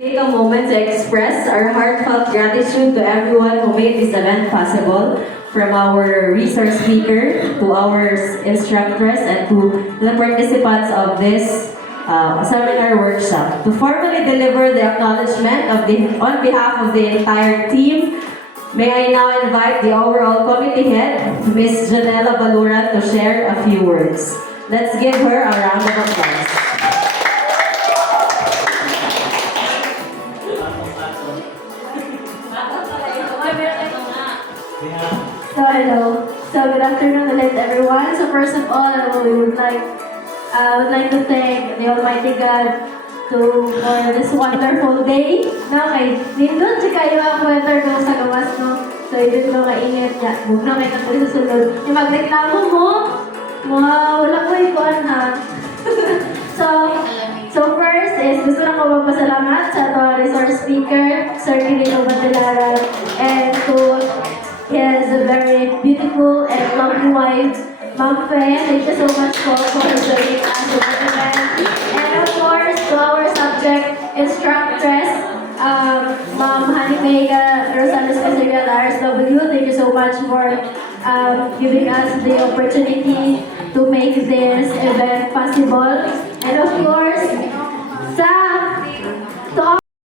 Take a moment to express our heartfelt gratitude to everyone who made this event possible, from our resource speaker to our instructors and to the participants of this seminar workshop. To formally deliver the acknowledgement on behalf of the entire team, may I now invite the overall committee head, Ms. Janela Baluran, to share a few words. Let's give her a round of applause. So hello. So good afternoon ulit everyone. So first of all, we would like to thank the Almighty God for this wonderful day. No, kay nindot si kayo ang weather no sa gawas no. So even no kainit ya, bug na kay tayo susunod. Yung magreklamo mo, wala ko ikuan ha. So first is gusto na ko magpasalamat sa ato resource speaker, Sir Quirino Batelara, and to his very beautiful and lovely wife, Ma'am Fe. Thank you so much for joining us at the event. And of course, to our subject instructress, Ma'am Honey Mega Rosales Caserial RSW. Thank you so much for giving us the opportunity to make this event possible. And of course, sa